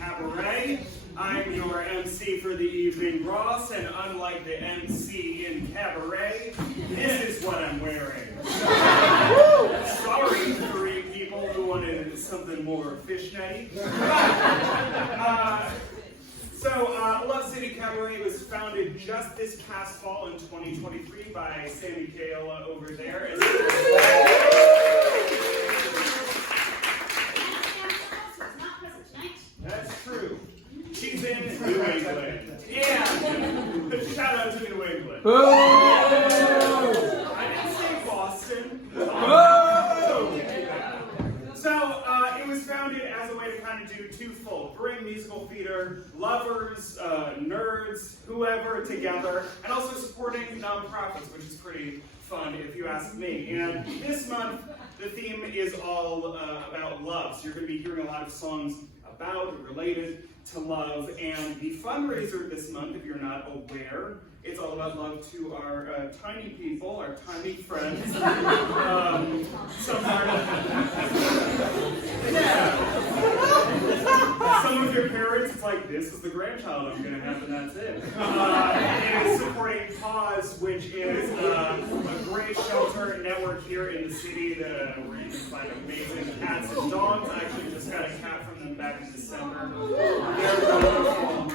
Cabaret. I'm your MC for the evening, Rouse, and unlike the MC in Cabaret, this is what I'm wearing. Sorry, 3 people who wanted something more fishnetty. Love City Cabaret was founded just this past fall in 2023 by Sammy, Caiola over there. That's true. She's in New England. And shout out to New England. I didn't say Boston. It was founded as a way to kind of do twofold. Bring musical theater lovers, nerds, whoever together, and also supporting nonprofits, which is pretty fun if you ask me. And this month, the theme is all about love. So you're going to be hearing a lot of songs about or related to love. And the fundraiser this month, if you're not aware, it's all about love to our tiny people, our tiny friends. Some of your parents, it's like, this is the grandchild I'm going to have, and that's it. It is supporting Pause, which is a great shelter network here in the city where you can find amazing cats and dogs. I actually just got a cat from them back in December. They're wonderful.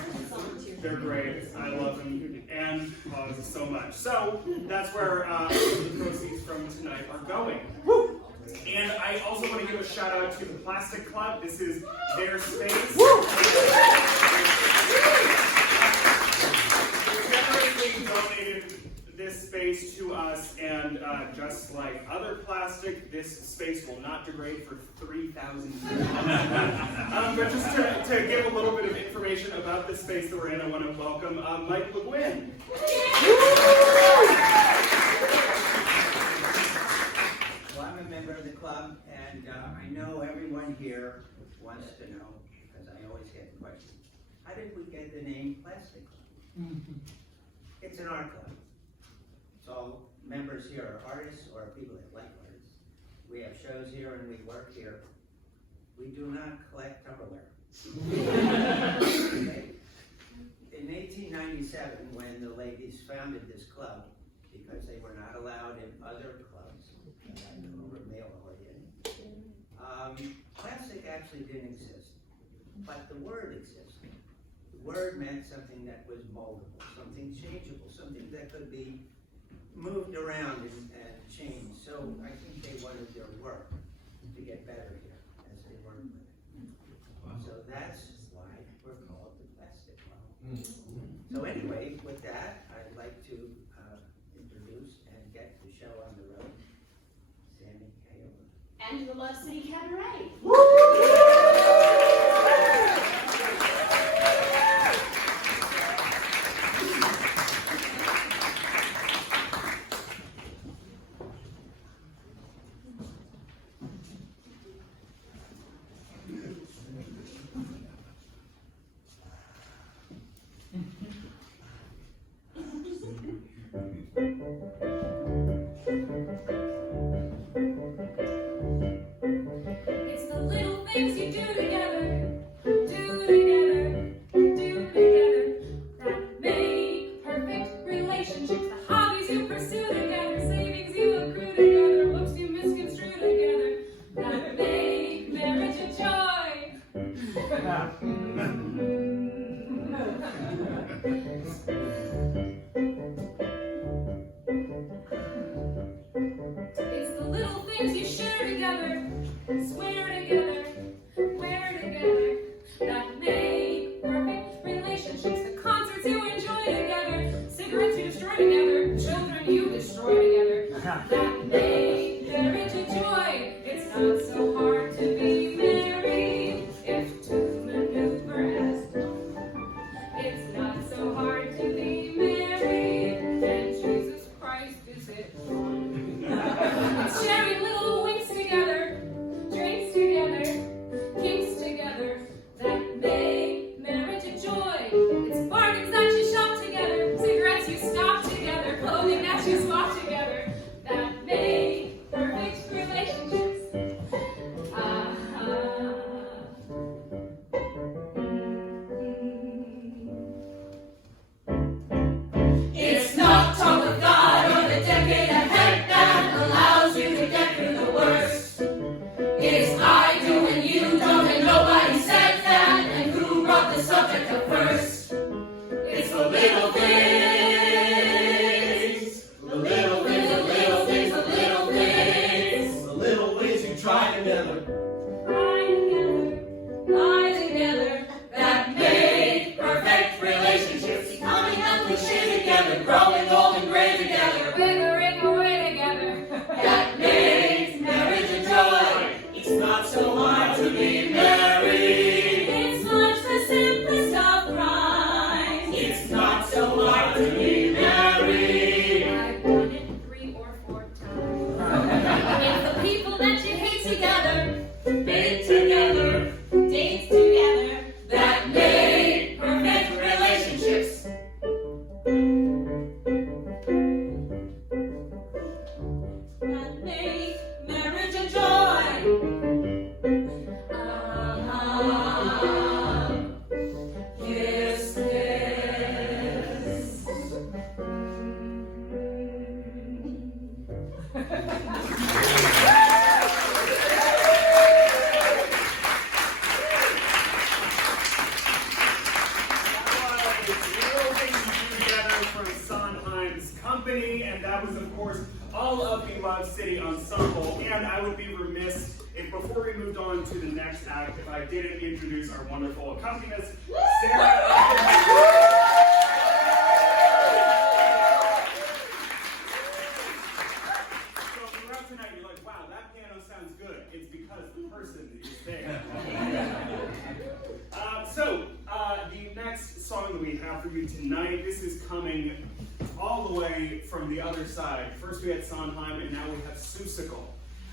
They're great. I love them and Pause so much. So that's where the proceeds from tonight are going. Woo! And I also want to give a shout out to the Plastic Club. This is their space. They generously donated this space to us, and just like other plastic, this space will not degrade for 3,000 years. But just to give a little bit of information about the space that we're in, I want to welcome Mike LeGuin. Well, I'm a member of the club, and I know everyone here wants to know, because I always get questions, how did we get the name Plastic Club? It's an art club. So members here are artists or people that like artists. We have shows here and we work here. We do not collect Tupperware. Okay? In 1897, when the ladies founded this club, because they were not allowed in other clubs, over mail-oriented, plastic actually didn't exist, but the word existed. The word meant something that was moldable, something changeable, something that could be moved around and changed. So I think they wanted their work to get better here as they worked with it. Wow. So that's why we're called the Plastic Club. So anyway, with that, I'd like to introduce and get the show on the road, Sammy, Caiola. And the Love City Cabaret. It's the little things you do together, that make perfect relationships. The hobbies you pursue together, savings you accrue together, looks you misconstrue together, that make marriage a joy. It's the little things you share together, swear together, wear together, that make perfect relationships. The concerts you enjoy together, cigarettes you destroy together, children you destroy together, that make marriage a joy. It's not so hard to be married if to maneuver as one. It's not so hard to be Company, and that was, of course, all of the Love City Ensemble. And I would be remiss if, before we moved on to the next act, if I didn't introduce our wonderful accompanist, Sarah. The next song that we have for you tonight, this is coming all the way from the other side. First we had Sondheim, and now we have Suessical.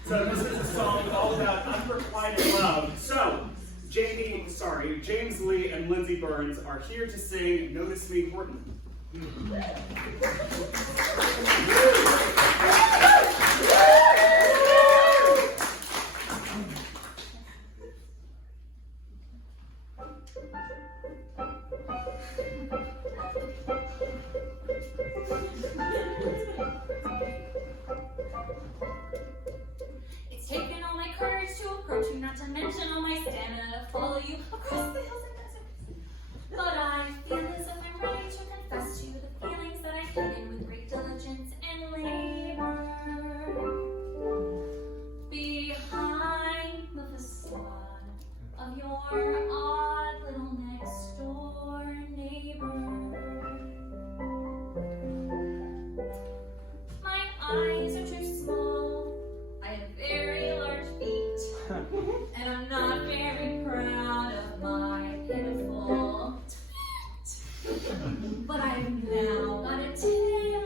So this is a song all about unrequited love. So, James Lee and Lindsy Burns are here to sing Notice Me, Horton. It's taken all my courage to approach you, not to mention all my stamina to follow you across the hills and deserts. But I feel as if I'm ready to confess to you the feelings that I've hidden with great diligence and labor. Behind the facade of your odd little next door neighbor. My eyes are too small, I have very large feet, and I'm not very proud of my pitiful but I've now got a tail,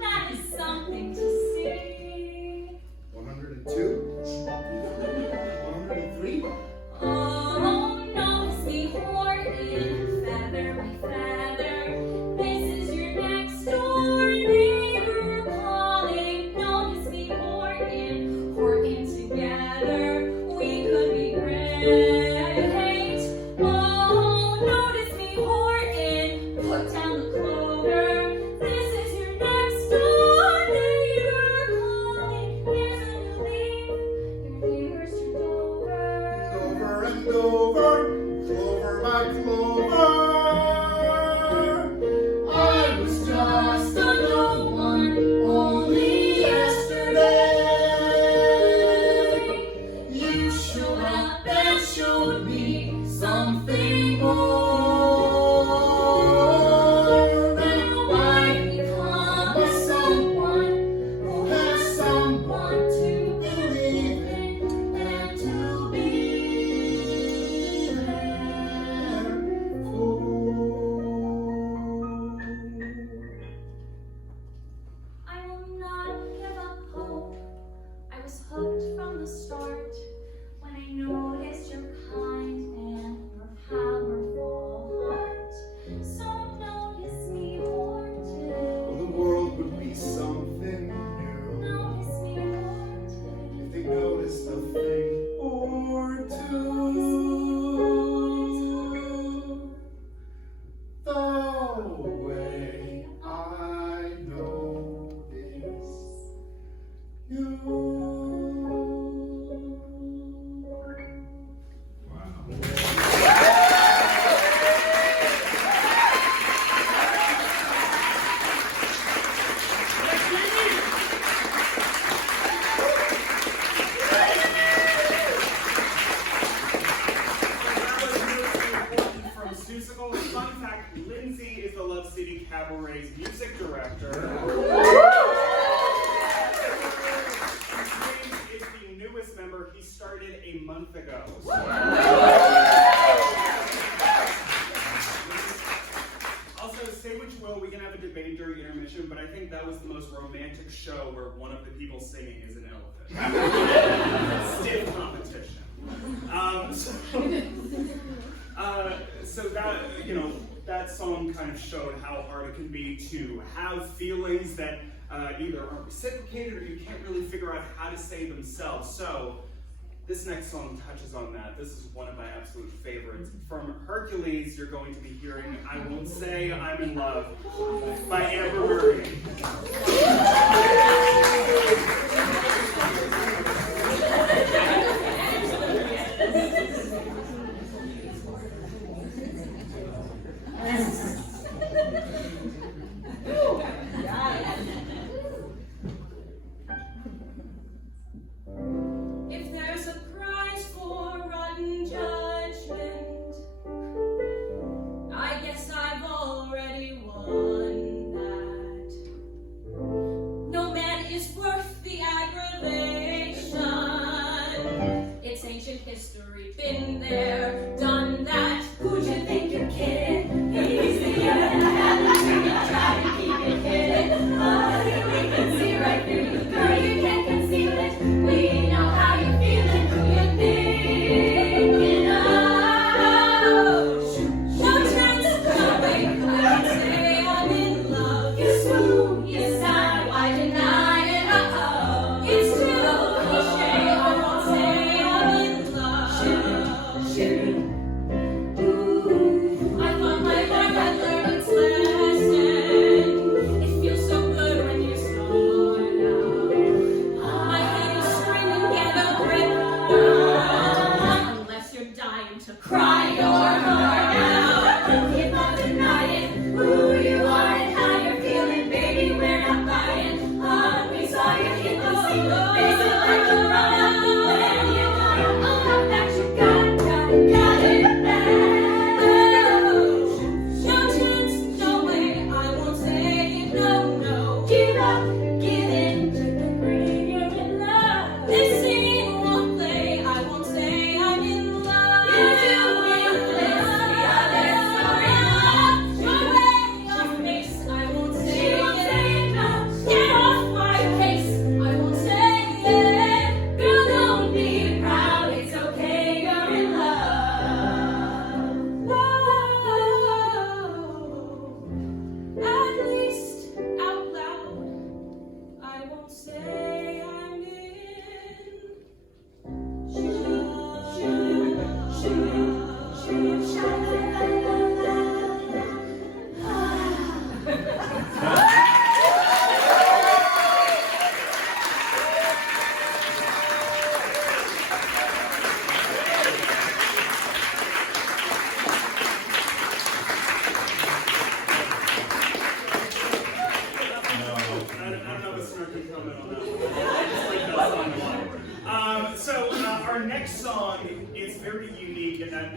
that is something to see. 102? 103? Oh, notice me, Horton, feather by feather, this is your next door neighbor calling. Notice me, Horton, working together, we could be great. Oh, notice me, Horton, put down the clover, this is your next door neighbor calling. Here's a new leaf, your neighbors turned over. Over and over, clover by clover. I was just a no one only yesterday. You showed up and showed me something more. Now I've become a someone who has someone to believe in and to be there for. I will not give up hope. I was hooked from the start when I noticed your kind and your powerful heart. So notice me, Horton. The world would be something new Notice me, Horton. if they noticed a thing or two. The way I notice you. From Suessical. Fun fact, Lindsy is the Love City Cabaret's music director. James is the newest member. He started a month ago. Also, say what you will, we can have a debate during intermission, but I think that was the most romantic show where one of the people singing is an elephant. Stiff competition. So that, that song kind of showed how hard it can be to have feelings that either aren't reciprocated or you can't really figure out how to say themselves. So this next song touches on that. This is one of my absolute favorites. From Hercules, you're going to be hearing I Won't Say I'm in Love by Amber Murray.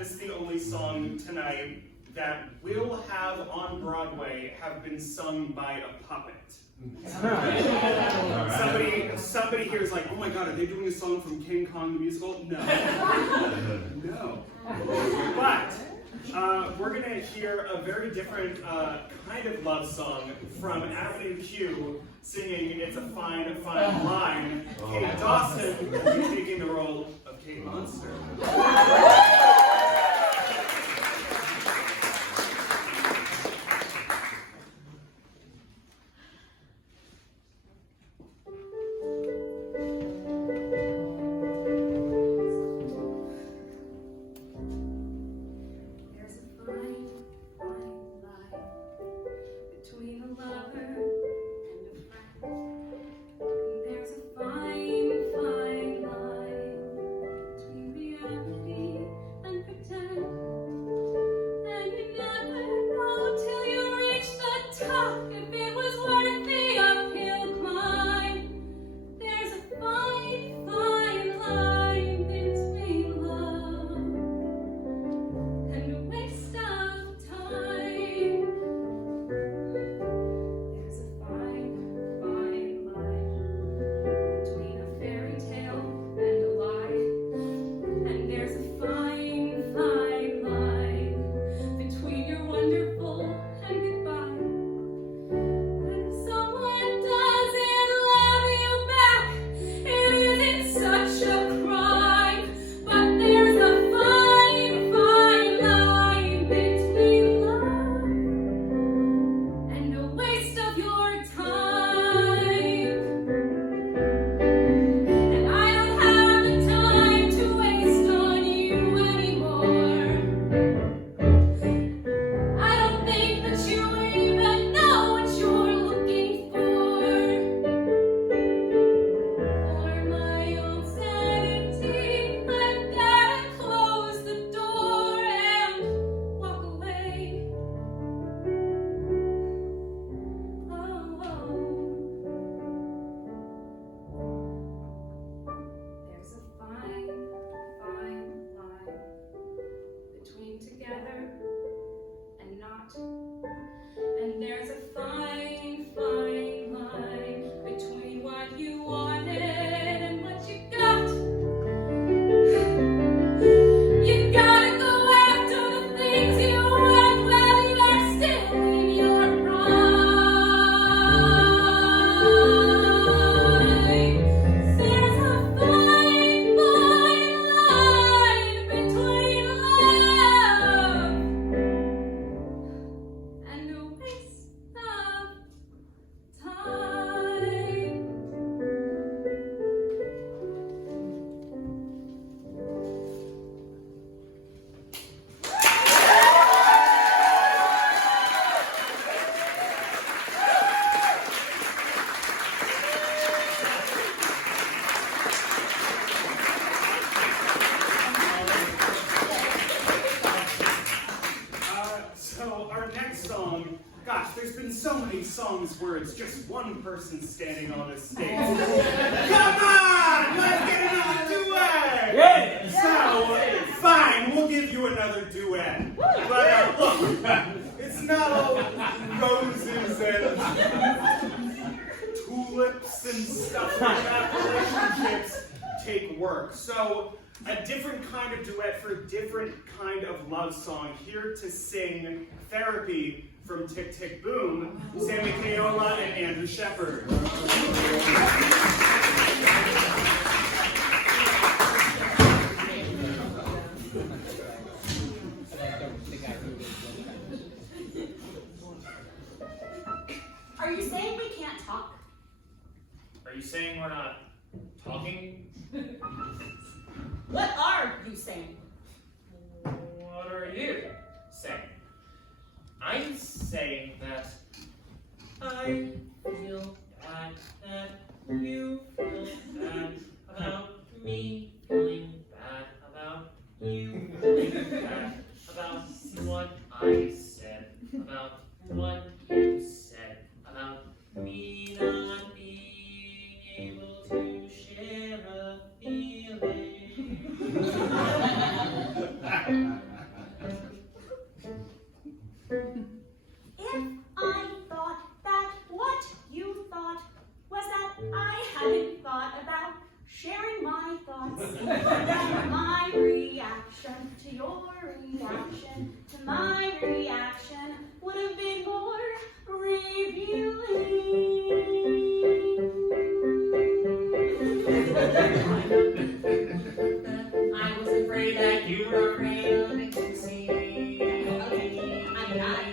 this is the only song tonight that will have on Broadway have been sung by a puppet. Somebody here is like, oh my god, are they doing a song from King Kong the Musical? No. No. But we're going to hear a very different kind of love song from Avenue Q singing It's a Fine, Fine Line. Kate Dawson will be taking the role of Kate Monster. Where it's just one person standing on a stage. Come on! Let's get another duet! Yeah. So, fine, we'll give you another duet. But look, it's not all roses and tulips and stuff like that. Relationships take work. So, a different kind of duet for a different kind of love song. Here to sing Therapy from Tick Tick Boom, Sammy, Caiola, and Andrew Shepard. Are you saying we can't talk? Are you saying we're not talking? What are you saying? What are you saying? I'm saying that I feel bad that you feel bad about me feeling bad about you feeling bad about what I said, about what you said, about me not being able to share a feeling. reaction to my reaction would have been more revealing. I was afraid that you were afraid of Ensemble.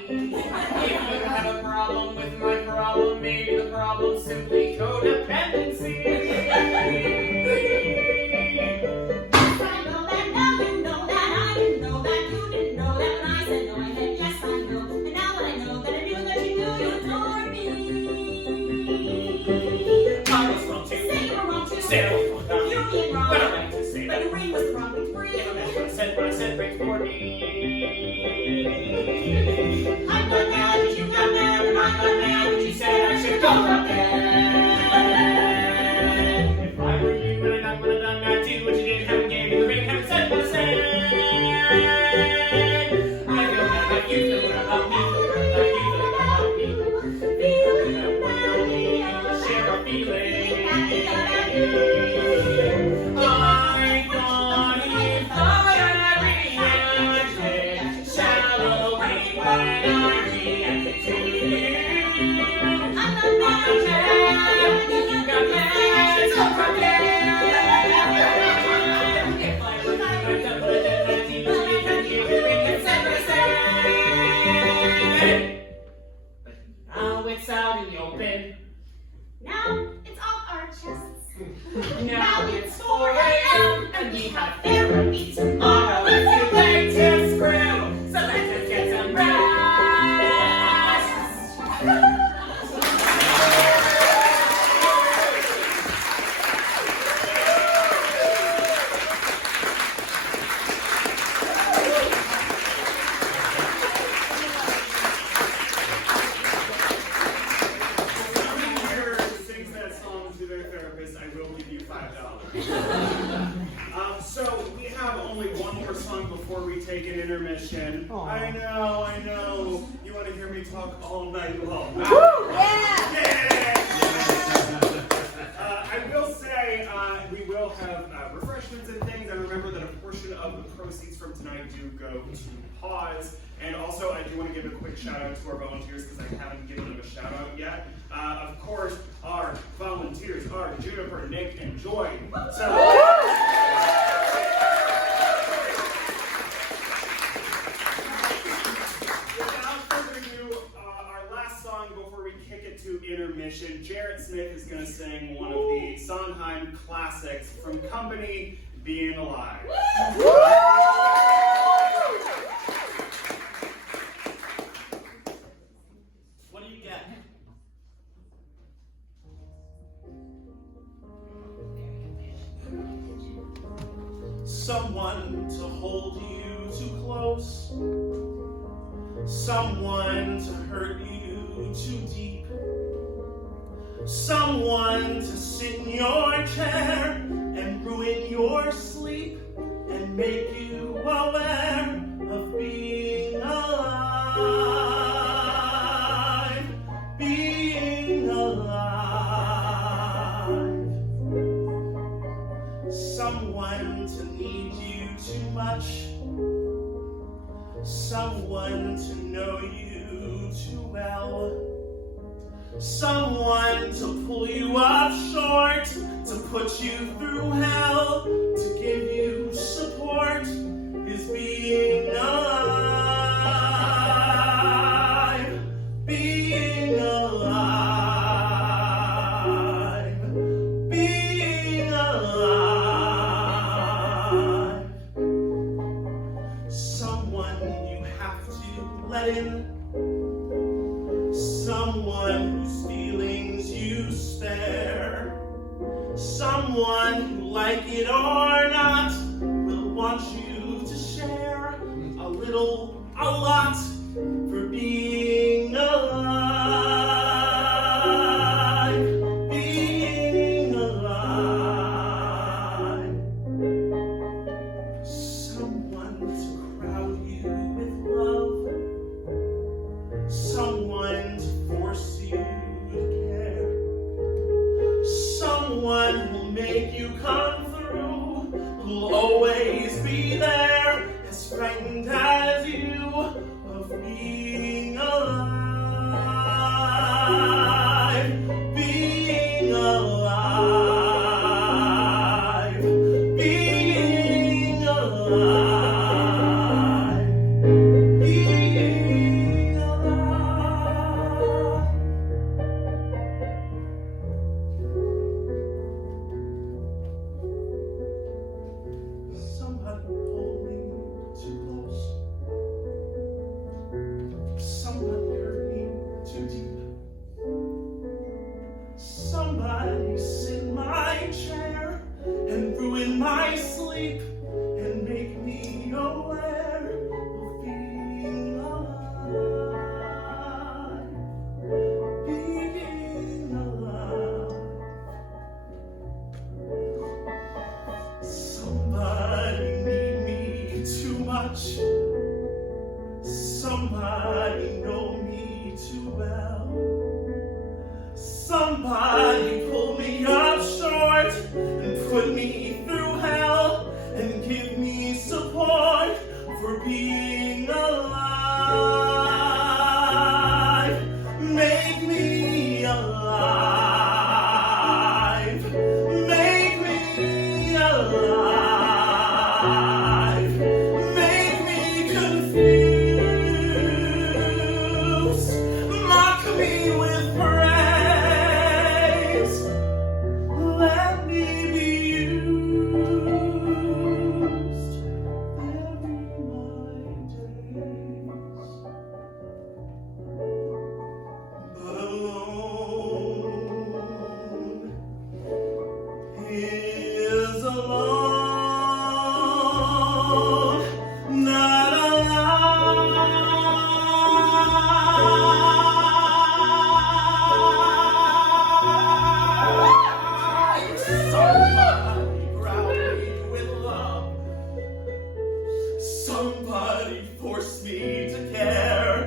If you have a problem with my problem, maybe the problem's simply codependency. Yes, I know that, now you know that, I didn't know that, you didn't know that, when I said no, I meant yes, I know, and now that I know that I knew that you knew you adored me. I was wrong too. Say you were wrong too. Say I was wrong too. You're being wrong. But I like to say But that. the ring was the wrong thing for you. If I meant what I said breaks for me. I'm not mad that you got mad, and I'm not mad that you said I should go up there. If I were you, would have done that too. What you did, haven't gave you the ring, haven't said what I said. I feel bad about you, feel bad about me, feel bad about you, feel bad about me. Feeling badly, Share our feelings. badly about you. I thought you thought I reacted shallowly when I reacted to you. I'm not mad at you. You got mad, so come here. If I were you, I'd done what I did, but it's even me, and you didn't say what I said. But now it's out in the open. Now it's off our chests. Now it's 4 a.m. and we have therapy tomorrow. It's too late to screw, so let's just get some rest. Whoever sings that song to their therapist, I will give you $5. So we have only one more song before we take an intermission. I know. You want to hear me talk all night long? I will say we will have refreshments and things, and remember that a portion of the proceeds from tonight do go to Pause. And also, I do want to give a quick shout out to our volunteers because I haven't given them a shout out yet. Of course, our volunteers are Juniper, Nick, and Joy. So. Without further ado, our last song before we kick it to intermission, Jarrett Smith is going to sing one of the Sondheim classics from Company, Being Alive. What do you get? Someone to hold you too close, someone to hurt you too deep, someone to sit in your chair and ruin your sleep and make you aware of being alive, being alive. Someone to need you too much, someone to know you too well, someone to pull you up short, to put you through hell, to give you support is being alive, being alive, being alive. Someone you have to let in, someone whose feelings you spare, someone who, like it or not, will want you to share a little, a lot, for being alive, being alive. Someone to crowd you with love, someone to force you to care, someone who'll make you come through, who'll always be there, as frightened as you somebody know me too well. Somebody pull me up short and put me through hell and give me support for being alive. Make me alive. Make me alive. Make me confused. Mock me with praise. Let me be used. Vary my days. But alone is alone, not alive. Somebody ground me with love. Somebody force me to care.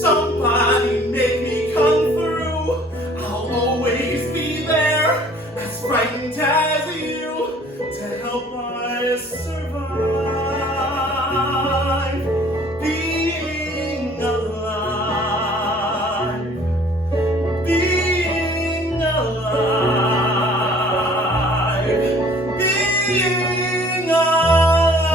Somebody make me come through. I'll always be there, as frightened as you, to help us survive. Being alive. Being alive. Being alive.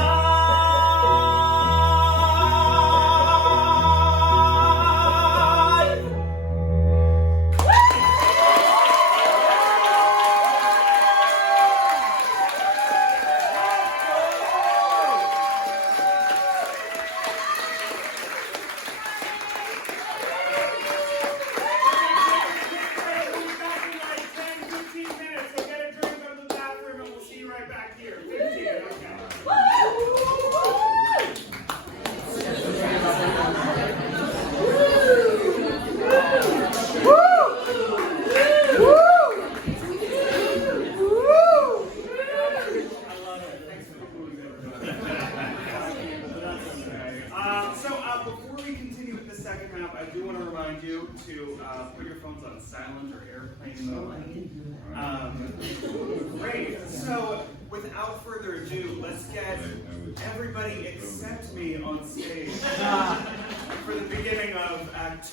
We'll be back in like 10, 15 minutes. So get a drink, go to the bathroom, and we'll see you right back here. 15, okay. Before we continue with the second half, I do want to remind you to put your phones on silent or airplane mode. Great. So, without further ado, let's get everybody except me on stage for the beginning of Act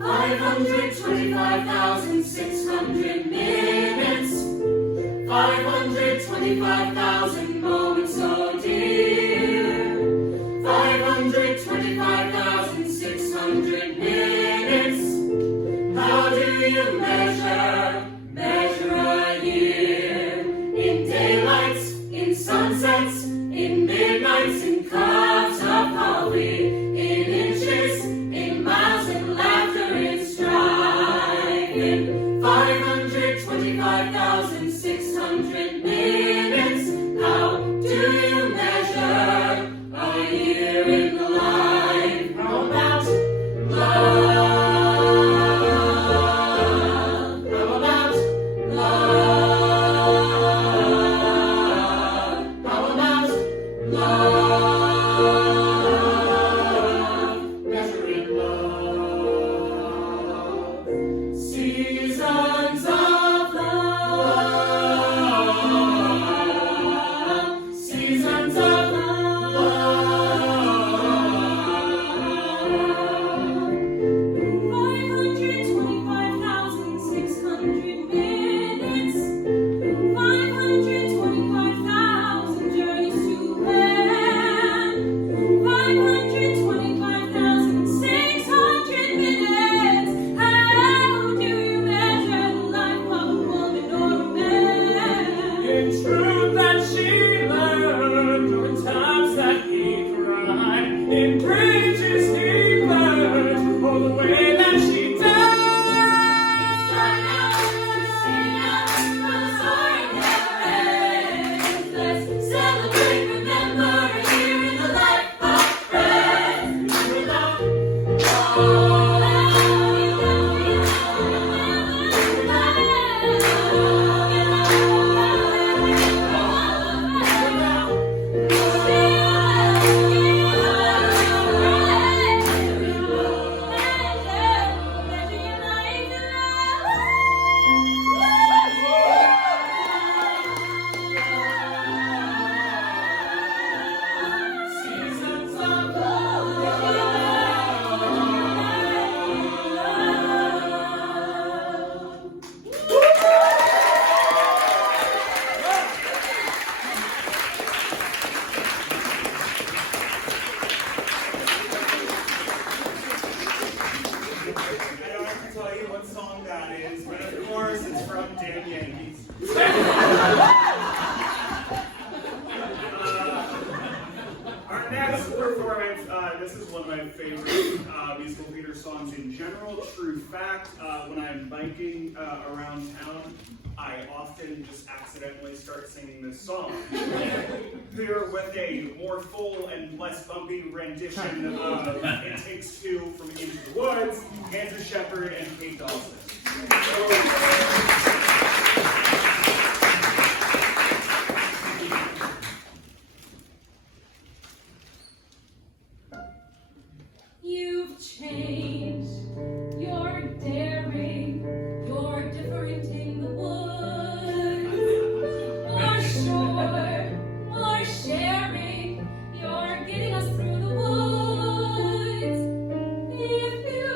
525,600 minutes, 525,000 moments, oh dear. 525,600 minutes. How do you measure a year? In daylights, in sunsets, in midnights, in cups of coffee, in inches, in miles, in laughter, in strife. In 525,600 minutes. How do you measure a year in the life? How about love? How about I don't have to tell you what song that is, but of course it's from Damn Yankees. Our next performance, this is one of my favorite musical theater songs in general. True fact, when I'm biking around town, I often just accidentally start singing this song. Here with a more full and less bumpy rendition of It Takes Two from Into the Woods, Shepard and Dawson. You've changed, you're daring, you're different in the woods. More sure, more sharing, you're getting us through the woods. If you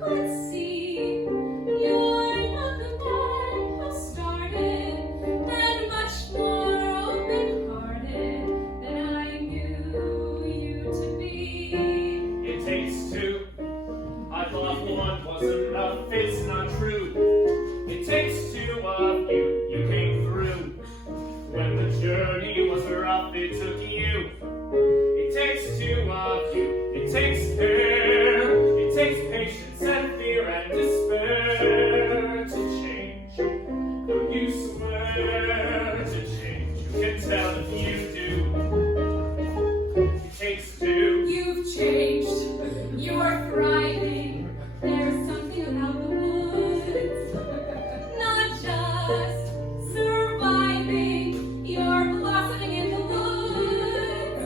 could see, you're not the man who started, and much more open-hearted than I knew you to be. It takes two. I thought one was enough. It's not true. It takes two of you. You came through. When the journey was rough, it took you. It takes two of you. It takes care. It takes patience and fear and despair to change. Though you swear to change, you can tell if you do. It takes two. You've changed, you're thriving. There's something about the woods, not just surviving. You're blossoming in the woods.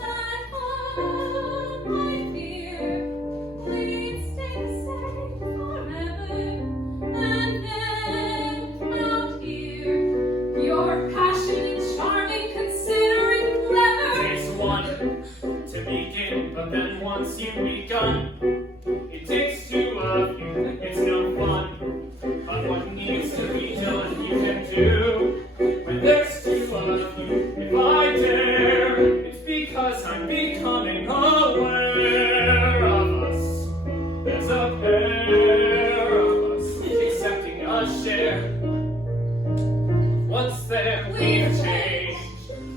At home, I fear we'd stay the same forever. And then out here, you're passionate, charming, considerate, clever. It takes one to begin, but then once you've begun, it takes two of you. It's no fun, but what needs to be done, you can do. When there's two of you, if I dare, it's because I'm becoming aware of us. There's a pair of us accepting a share. What's there? We've changed.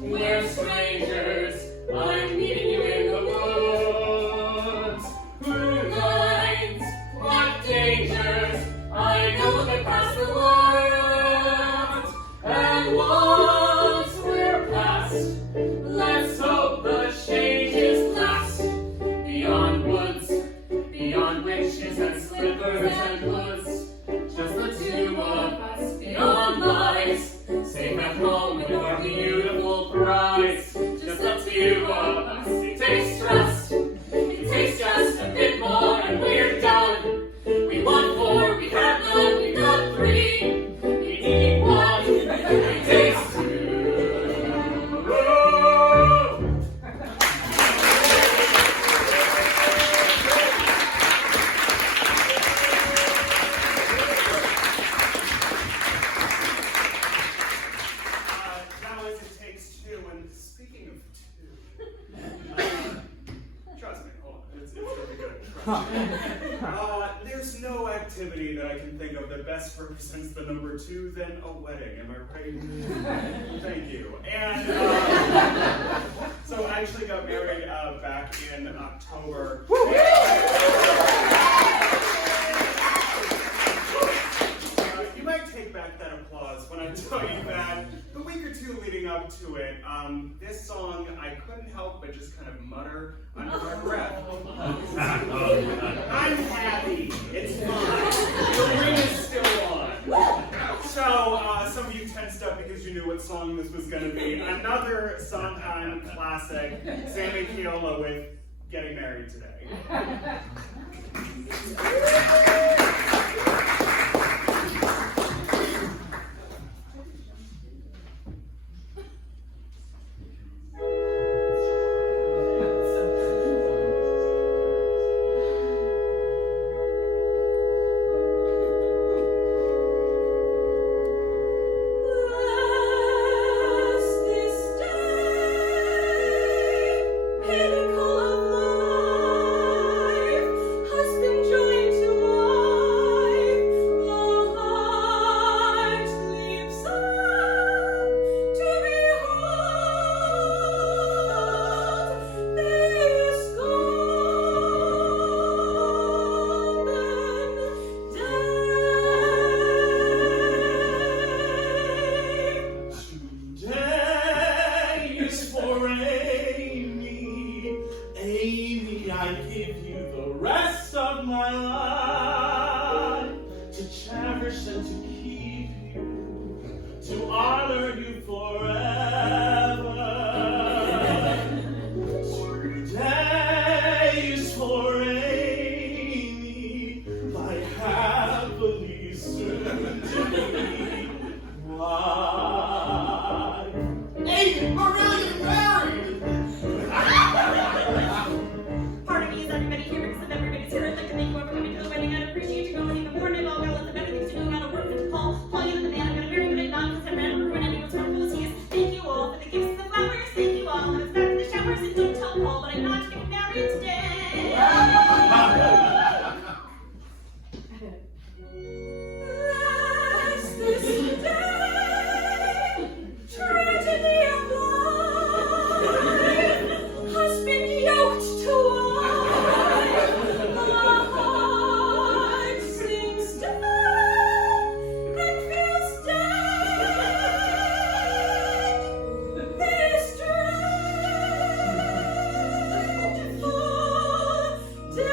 We're strangers. I'm meeting you in the woods. Through lines, what dangers? I know they pass the world. And once we're past, let's hope the changes last. Beyond woods, beyond witches and slippers and hoods. Just the two of us, beyond lies. Safe at home with our beautiful prize. Just the two of us. It takes trust. It takes just a bit more and we're done. We want four, we have none, we got three. We need one. It takes two. That was It Takes Two, and speaking of two, trust me, hold on, it's really good, trust me. There's no activity that I can think of that best represents the number two than a wedding, am I right? Thank you. And so I actually got married back in October. You might take back that applause when I tell you that the week or two leading up to it, this song I couldn't help but just kind of mutter under my breath. I'm happy. It's fine. The ring is still on. So some of you tensed up because you knew what song this was going to be. Another Sondheim classic, Sammy and Caiola with Getting Married Today. Pinnacle of life, husband of my life, to cherish and to keep you, to honor you forever. Today is for Amy, my happily soon to be wife. Amy, we're really getting married! Part of me is everybody here because if everybody's here, I'd like to thank you for coming to the wedding. I'd appreciate you going even more. And all girls and better things to do. I gotta work with Paul. Paul, you and the man. I'm gonna marry you and not because I'm ready to ruin anyone's wonderful as he is. Thank you all for the gifts and the flowers. Thank you all. Now it's back to the showers and don't tell Paul, but I'm not getting married today. Last this day, tragedy of life has been yoked to wife. My heart sings dead and feels dead. This dreadful day.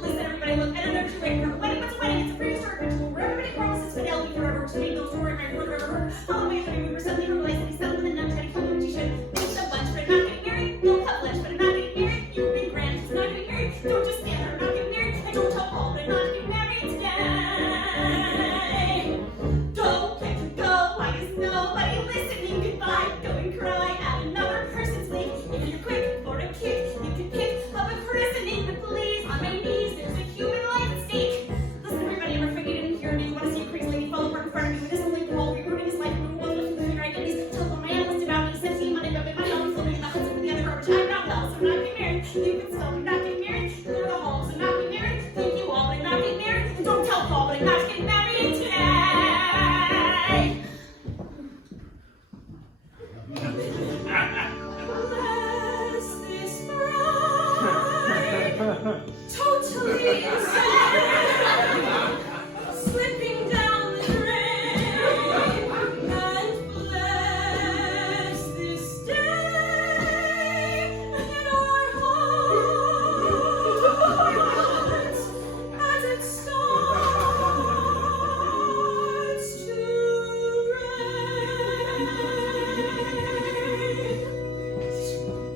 Listen, everybody, look, I don't know what you're waiting for. A wedding, what's a wedding? It's a prehistoric ritual where everybody promises fidelity forever to make those story right forever. Oh, my honey, we were suddenly realized that he settled with a nun trying to kill me when she should. Thanks so much for not getting married. Don't cut lunch, but I'm not getting married. You've been grand, it's not getting married. Don't just stand there, I'm not getting married. I don't tell Paul, but I'm not getting married today. Don't get to go, why is nobody listening? Goodbye, go and cry at another person's leave. If you're quick for a kick, you can pick up a christening, but please, on my knees, there's a human life at stake. Listen, everybody, I'm afraid you didn't hear me. You want to see a crazy lady fall apart in front of me with this only Paul, rewarding his life, and one looking through your identities. Telephone my analyst about me, sent team money, rubbing my own, floating in the Hudson with the other garbage. I'm not well, so I'm not getting married. You can still, I'm not getting married. Through the halls, I'm not getting married. Thank you all, but I'm not getting married. And don't tell Paul, but I'm not getting married today. Bless this bride, totally insane, slipping down the drain, and bless this day in our hearts as it starts to rain.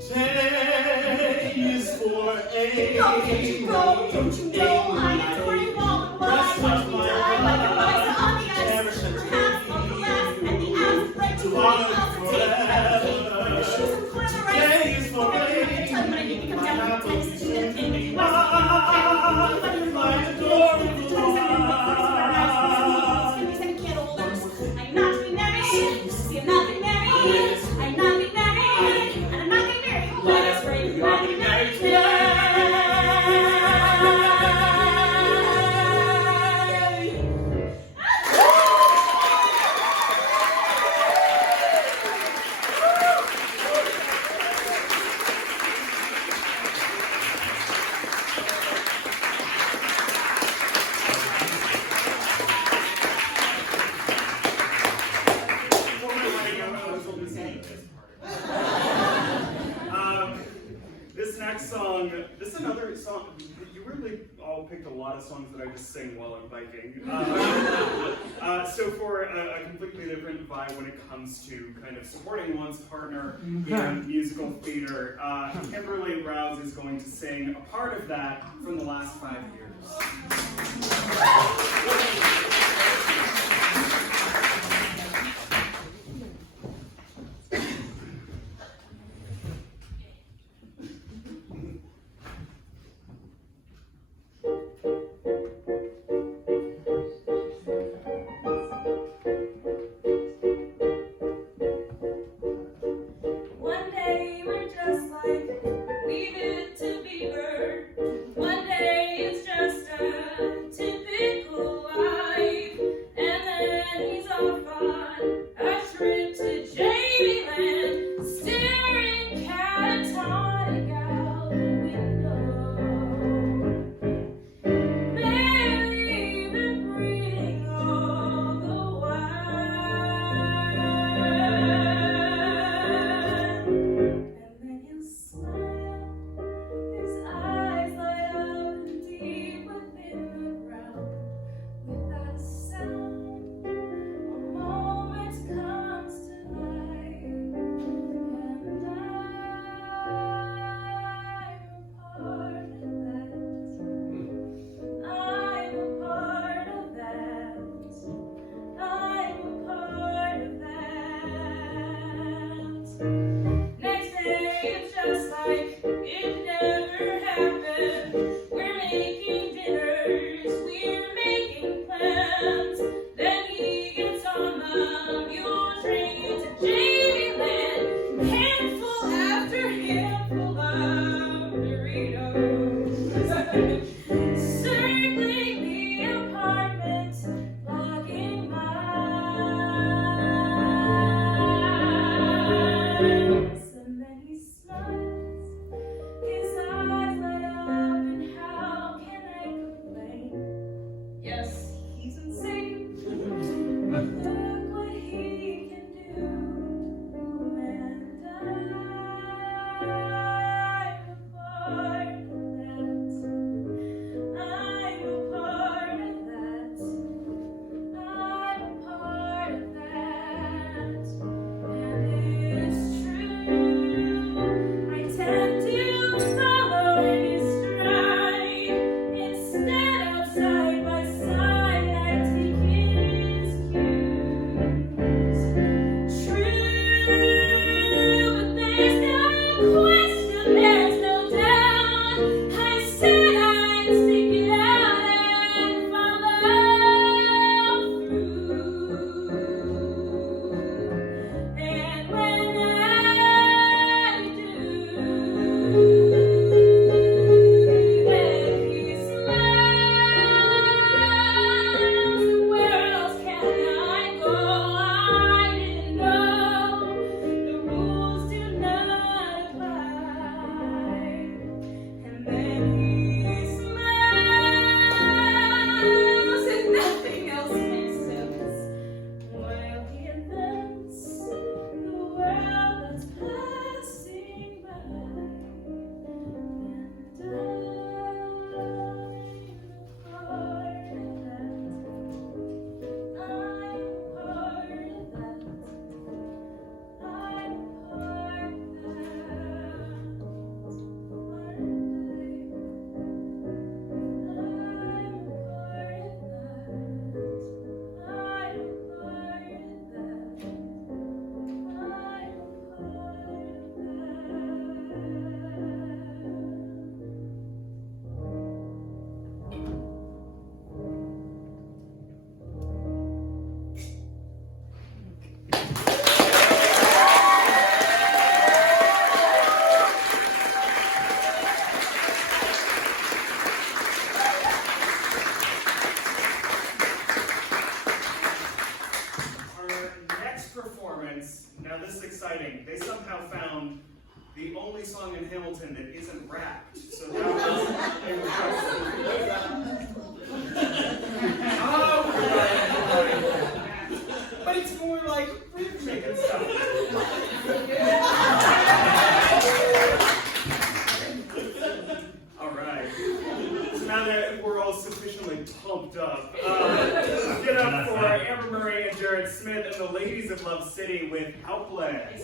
Today is for Amy. Go, can't you go? Don't you know I am torn ball and wide? Watch me die like a mice on the ice. Perhaps on the last and the ass, right to honor the take the cake. The shoes and clever rice. Today is for I Amy. tell you, but I need to come down with the text. She didn't think that you My adorable I'm not getting married. See, I'm not getting married. I'm not getting married. And I'm not getting married. Let us pray. I'm not getting married today. Before my wedding, I was hoping to see this part. This next song, this is another song. You really all picked a lot of songs that I just sing while I'm biking. So for a completely different vibe when it comes to kind of supporting one's partner in musical theater, Kimberly Rouse is going to sing a part of that from the last 5 years. One day we're just like Leave It to Beaver. One day it's just a typical now this is exciting. They somehow found the only song in Hamilton that isn't rapped. So that was But it's more like rhythmic and stuff. All right. So now that we're all sufficiently pumped up, get up for Amber Murray and Jarrett Smith and the ladies of Love City with Helpless.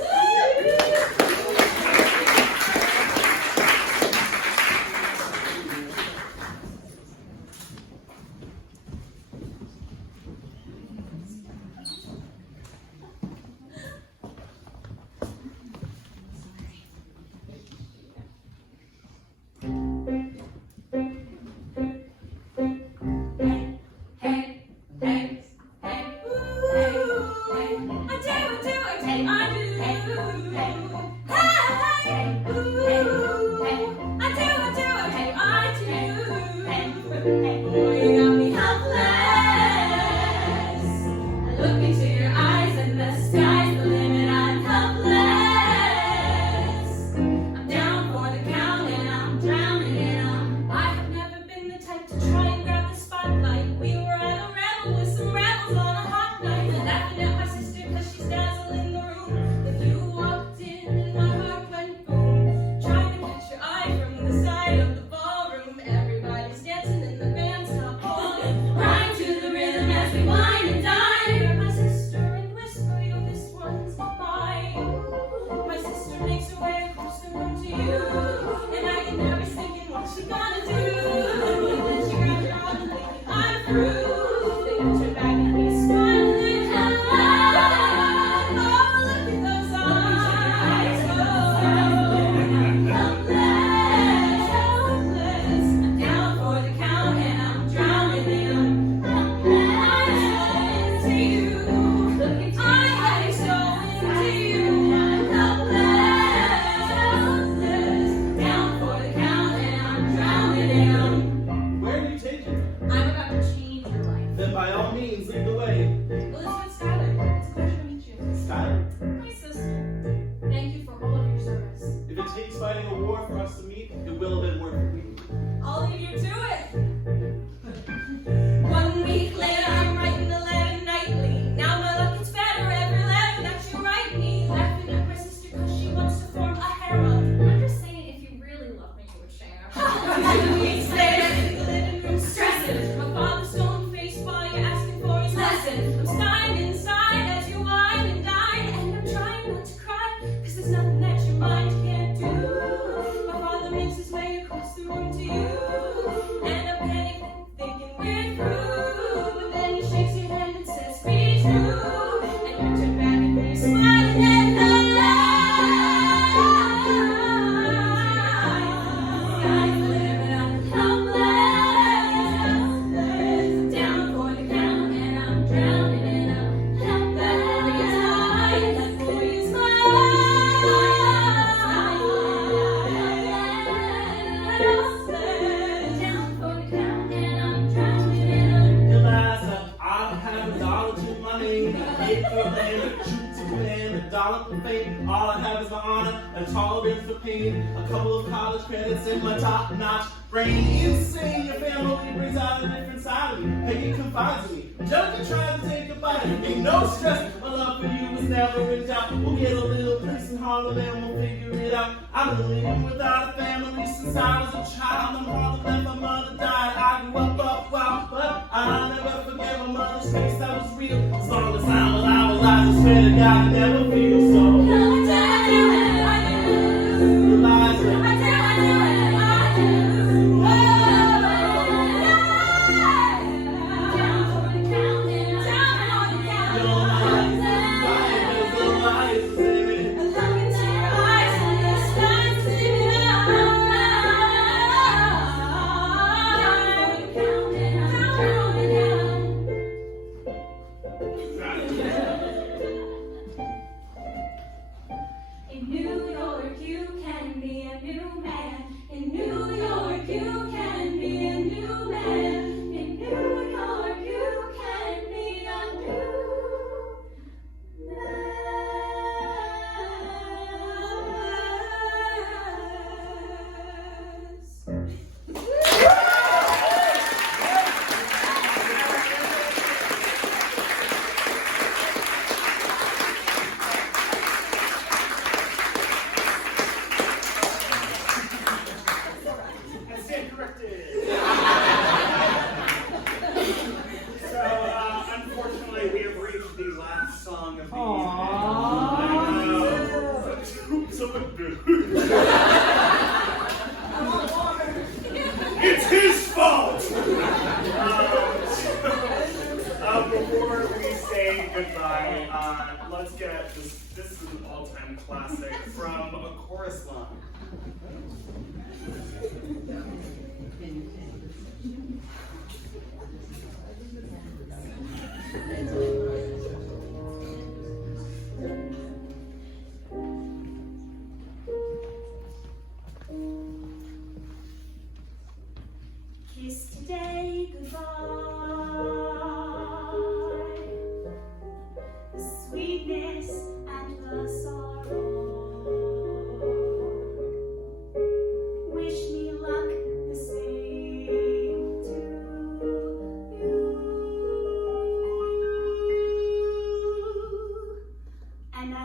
All I have is my honor and tolerance for pain. A couple of college credits in my top-notch brain. Insane, your family brings out a different side of me. Peggy confides in me. Junkie tries to take a bite. Ain't no stress. My love for you was never in doubt. We'll get a little place in Harlem and we'll figure it out. I've been living without a family since I was a child. I'm Harlem and my mother died. I grew up wild, but I'll never forget my mother's face. That was real. As long as I'm alive, I swear to God, I never feel so.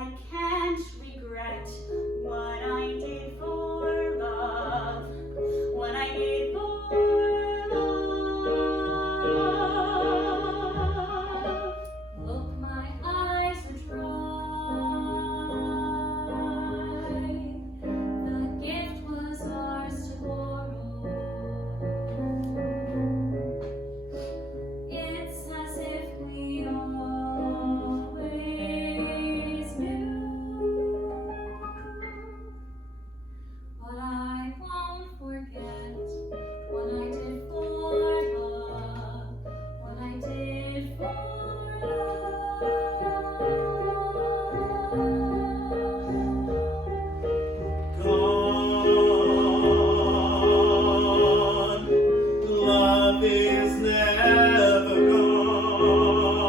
I can't regret what I did for love, what I did for love. Look, my eyes are dry. The gift was ours to borrow. It's as if we always knew. But I won't forget what I did for love, what I did for Gone, love is never gone.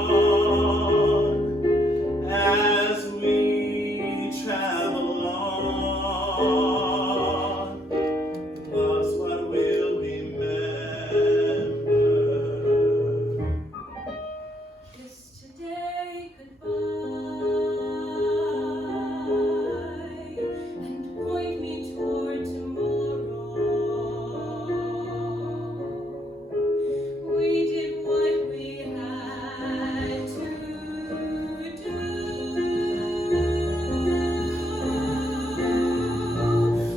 As we travel on, love's what we'll remember. Kiss today goodbye and point me toward tomorrow. We did what we had to do.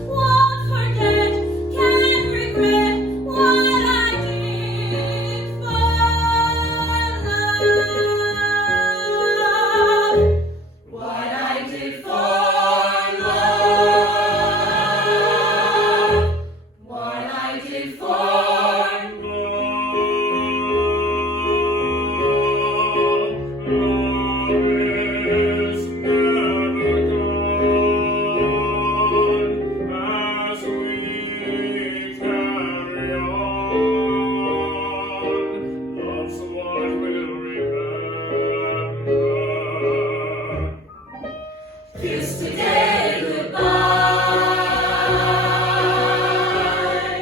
Won't forget, can't regret what I did for love. What I did for love. What I did for Kiss today goodbye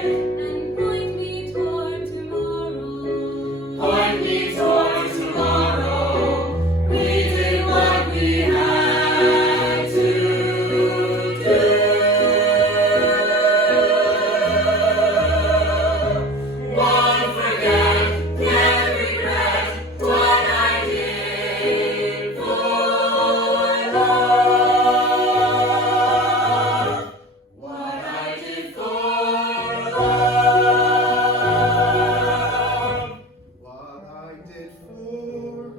and point me toward tomorrow. Point me toward tomorrow. We did what we had to do. Won't forget, can't regret what I did for love. What I did for love. What I did for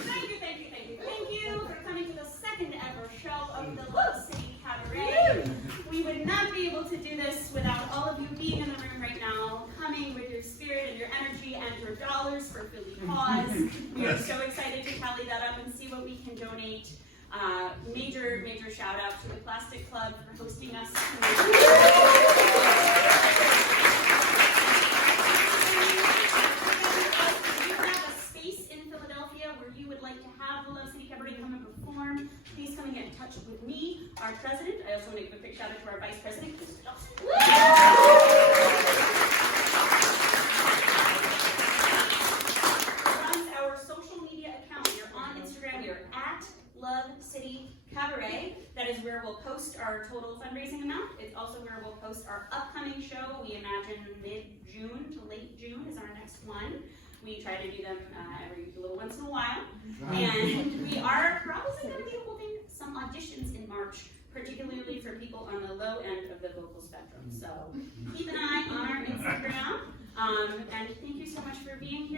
Thank you for coming to the second ever show of the Love City Cabaret. We would not be able to do this without all of you being in the room right now, coming with your spirit and your energy and your dollars for Philly Paws. We are so excited to tally that up and see what we can donate. Major shout out to the Plastic Club for hosting us. If you have a space in Philadelphia where you would like to have the Love City Cabaret come and perform, please come and get in touch with me, our president. I also want to give a quick shout out to our vice president, Mr. Dawson. Runs our social media account. We are on Instagram. We are at Love City Cabaret. That is where we'll post our total fundraising amount. It's also where we'll post our upcoming show. We imagine mid-June to late June is our next one. We try to do them every little once in a while. And we are probably going to be holding some auditions in March, particularly for people on the low end of the vocal spectrum. So keep an eye on our Instagram. And thank you so much for being here.